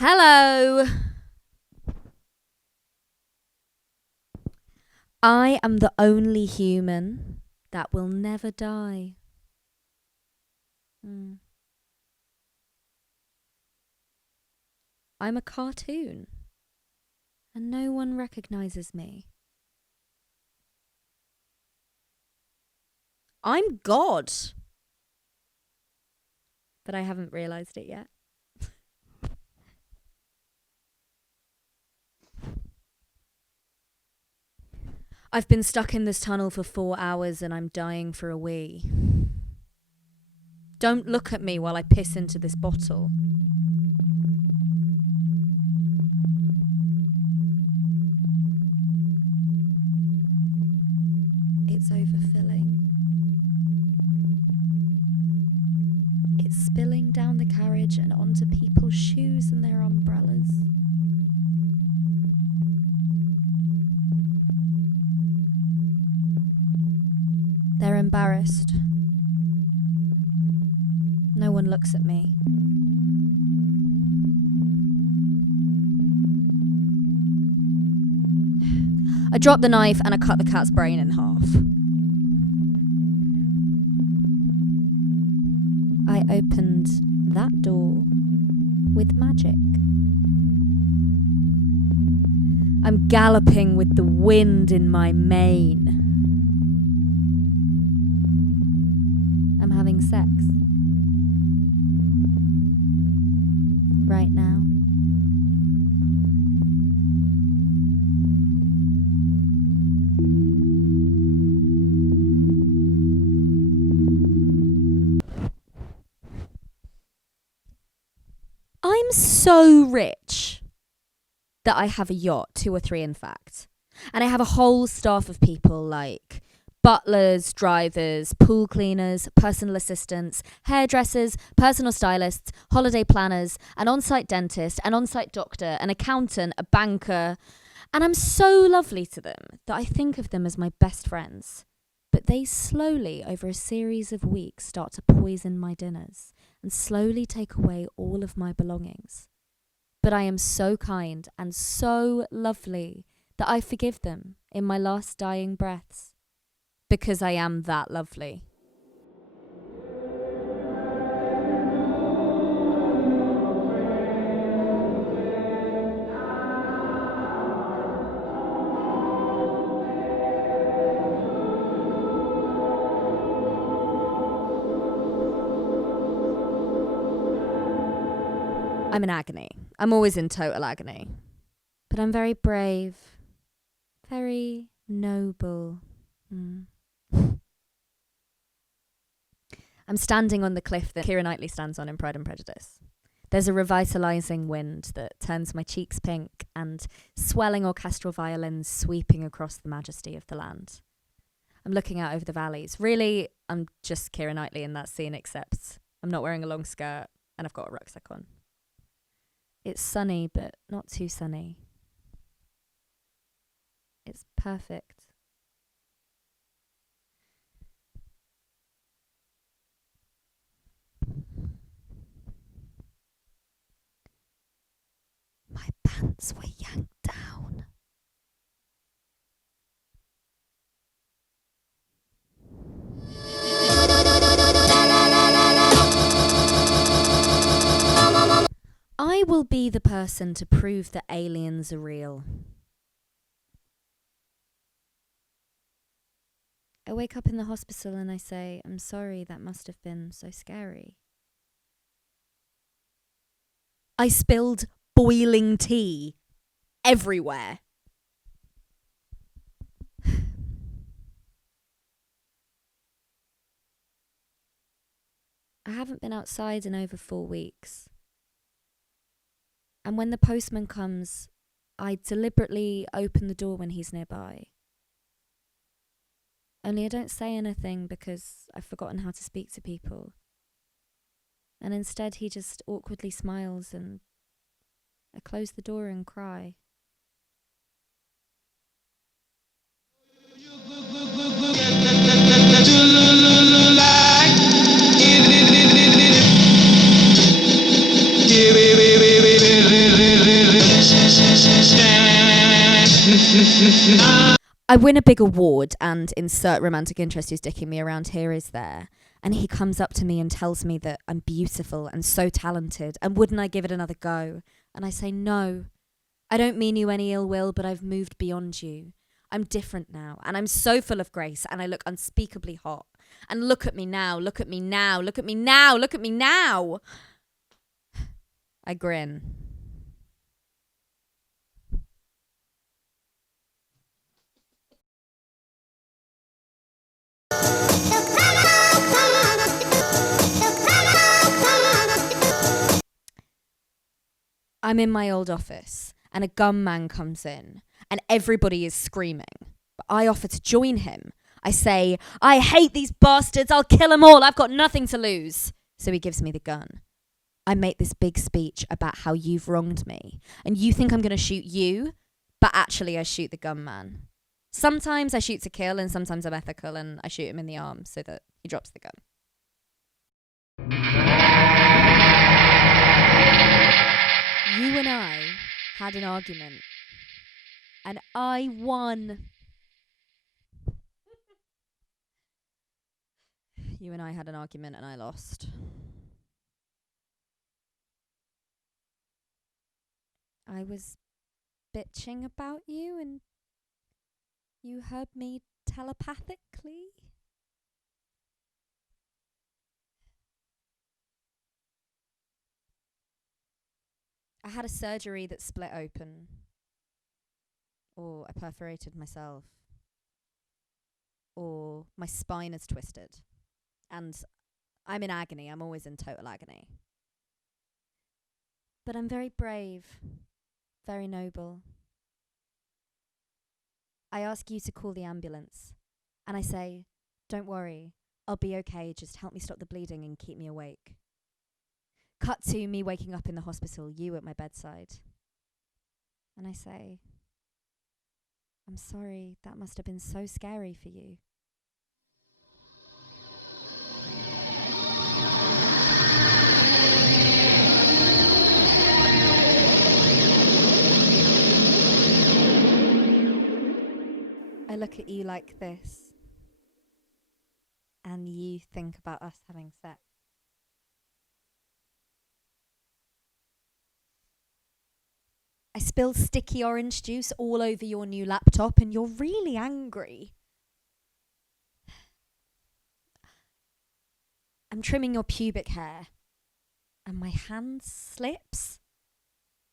Hello. I am the only human that will never die. I'm a cartoon, and no one recognizes me. I'm God. But I haven't realized it yet. I've been stuck in this tunnel for 4 hours and I'm dying for a wee. Don't look at me while I piss into this bottle. It's overfilling. It's spilling down the carriage and onto people's shoes and their umbrellas. They're embarrassed. No one looks at me. I drop the knife and I cut the cat's brain in half. I opened that door with magic. I'm galloping with the wind in my mane. I'm having sex. Right now. I'm so rich that I have a yacht, 2 or 3 in fact. And I have a whole staff of people like butlers, drivers, pool cleaners, personal assistants, hairdressers, personal stylists, holiday planners, an on-site dentist, an on-site doctor, an accountant, a banker. And I'm so lovely to them that I think of them as my best friends. But they slowly, over a series of weeks, start to poison my dinners and slowly take away all of my belongings. But I am so kind and so lovely that I forgive them in my last dying breaths. Because I am that lovely. I'm in agony. I'm always in total agony. But I'm very brave. Very noble. I'm standing on the cliff that Keira Knightley stands on in Pride and Prejudice. There's a revitalising wind that turns my cheeks pink and swelling orchestral violins sweeping across the majesty of the land. I'm looking out over the valleys. Really, I'm just Keira Knightley in that scene, except I'm not wearing a long skirt and I've got a rucksack on. It's sunny, but not too sunny. It's perfect. My pants were yanked down. I will be the person to prove that aliens are real. I wake up in the hospital and I say, I'm sorry, that must have been so scary. I spilled boiling tea everywhere. I haven't been outside in over 4 weeks. And when the postman comes, I deliberately open the door when he's nearby. Only I don't say anything because I've forgotten how to speak to people. And instead he just awkwardly smiles and I close the door and cry. I win a big award and insert romantic interest who's dicking me around here is there. And he comes up to me and tells me that I'm beautiful and so talented and wouldn't I give it another go? And I say, no, I don't mean you any ill will, but I've moved beyond you. I'm different now and I'm so full of grace and I look unspeakably hot. And look at me now, look at me now, look at me now, look at me now. I grin. I'm in my old office and a gunman comes in and everybody is screaming. But I offer to join him. I say, I hate these bastards. I'll kill them all. I've got nothing to lose. So he gives me the gun. I make this big speech about how you've wronged me. And you think I'm going to shoot you, but actually I shoot the gunman. Sometimes I shoot to kill and sometimes I'm ethical and I shoot him in the arm so that he drops the gun. You and I had an argument and I won. You and I had an argument and I lost. I was bitching about you and you heard me telepathically. I had a surgery that split open. Or I perforated myself. Or my spine is twisted. And I'm in agony. I'm always in total agony. But I'm very brave. Very noble. I ask you to call the ambulance. And I say, don't worry. I'll be okay. Just help me stop the bleeding and keep me awake. Cut to me waking up in the hospital, you at my bedside. And I say, I'm sorry, that must have been so scary for you. I look at you like this, and you think about us having sex. I spill sticky orange juice all over your new laptop and you're really angry. I'm trimming your pubic hair and my hand slips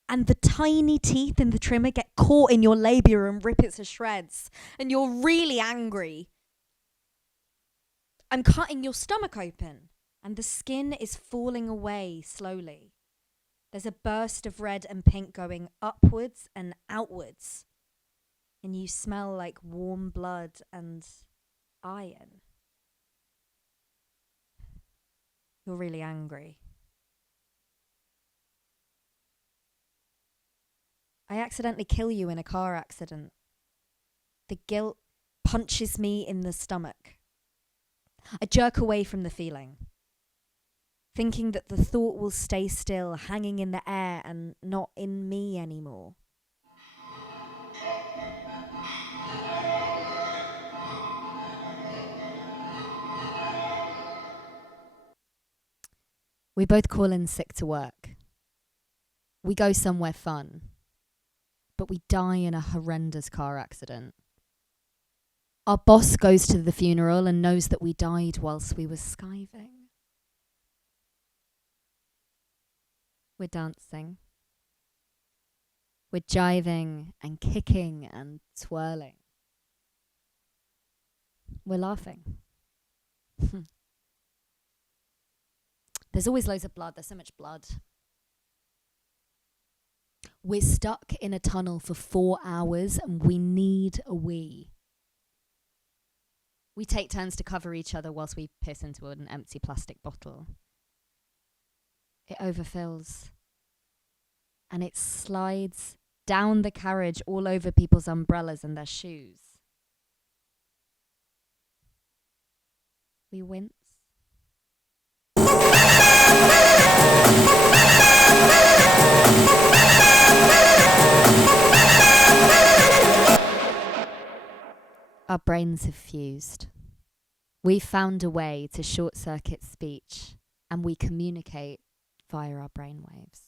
and the tiny teeth in the trimmer get caught in your labia and rip it to shreds and you're really angry. I'm cutting your stomach open and the skin is falling away slowly. There's a burst of red and pink going upwards and outwards. And you smell like warm blood and iron. You're really angry. I accidentally kill you in a car accident. The guilt punches me in the stomach. I jerk away from the feeling, thinking that the thought will stay still, hanging in the air and not in me anymore. We both call in sick to work. We go somewhere fun, but we die in a horrendous car accident. Our boss goes to the funeral and knows that we died whilst we were skiving. We're dancing. We're jiving and kicking and twirling. We're laughing. There's always loads of blood. There's so much blood. We're stuck in a tunnel for 4 hours and we need a wee. We take turns to cover each other whilst we piss into an empty plastic bottle. It overfills. And it slides down the carriage all over people's umbrellas and their shoes. We wince. Our brains have fused. We've found a way to short-circuit speech, and we communicate via our brainwaves.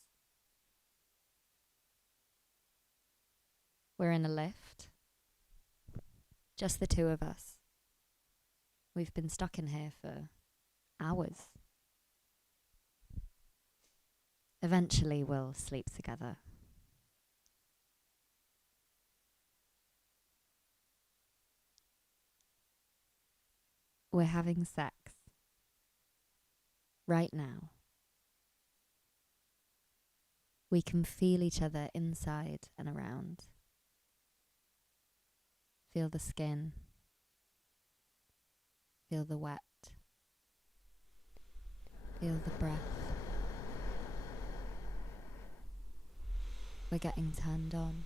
We're in a lift. Just the two of us. We've been stuck in here for hours. Eventually we'll sleep together. We're having sex. Right now. We can feel each other inside and around. Feel the skin. Feel the wet. Feel the breath. We're getting turned on.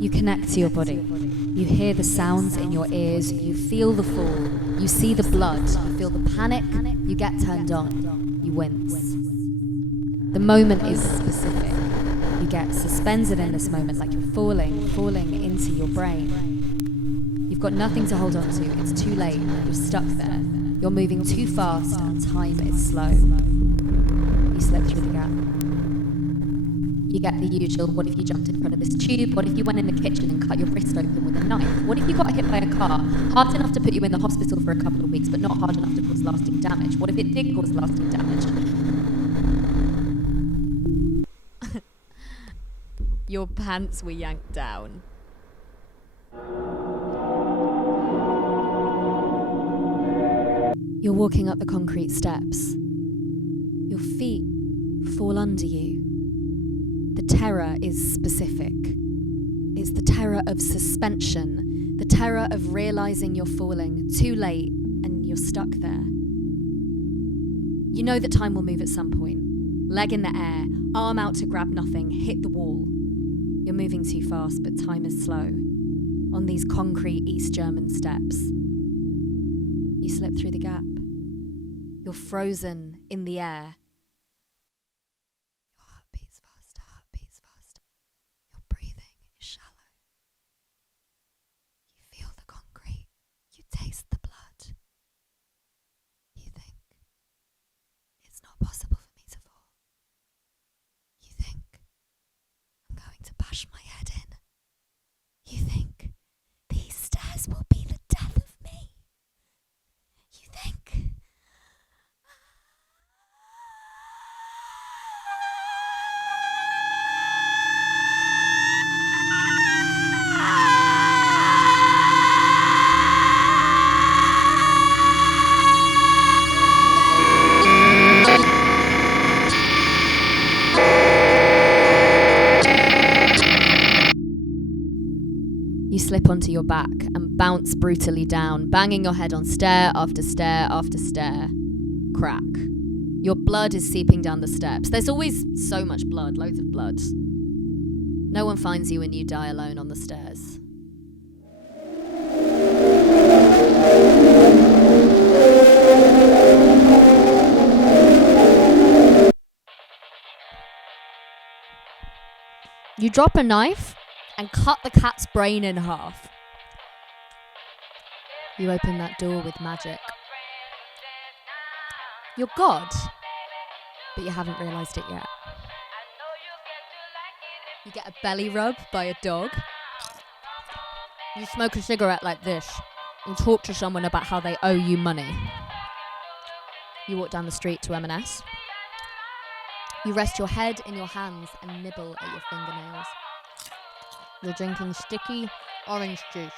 You connect to your body. You hear the sounds in your ears. You feel the fall. You see the blood. You feel the panic. You get turned on. You wince. The moment is specific. You get suspended in this moment like you're falling into your brain. You've got nothing to hold on to. It's too late. You're stuck there. You're moving too fast and time is slow. You slip through the gap. You get the usual, what if you jumped in front of this tube? What if you went in the kitchen and cut your wrist open with a knife? What if you got hit by a car, hard enough to put you in the hospital for a couple of weeks, but not hard enough to cause lasting damage? What if it did cause lasting damage? Your pants were yanked down. You're walking up the concrete steps. Your feet fall under you. The terror is specific. It's the terror of suspension, the terror of realizing you're falling too late and you're stuck there. You know that time will move at some point. Leg in the air, arm out to grab nothing, hit the wall. You're moving too fast, but time is slow. On these concrete East German steps. You slip through the gap. You're frozen in the air. Taste the blood. You think it's not possible for me to fall. You think I'm going to bash my head in. You think these stairs will be the death of me. You think you slip onto your back and bounce brutally down, banging your head on stair after stair after stair. Crack. Your blood is seeping down the steps. There's always so much blood, loads of blood. No one finds you and you die alone on the stairs. You drop a knife and cut the cat's brain in half. You open that door with magic. You're God, but you haven't realised it yet. You get a belly rub by a dog. You smoke a cigarette like this and talk to someone about how they owe you money. You walk down the street to M&S. You rest your head in your hands and nibble at your fingernails. You're drinking sticky orange juice.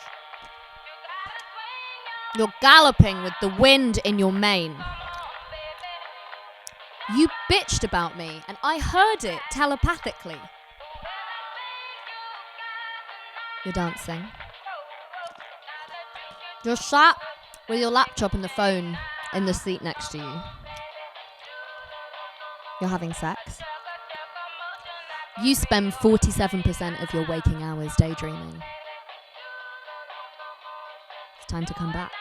You're galloping with the wind in your mane. You bitched about me, and I heard it telepathically. You're dancing. You're sat with your laptop and the phone in the seat next to you. You're having sex. You spend 47% of your waking hours daydreaming. It's time to come back.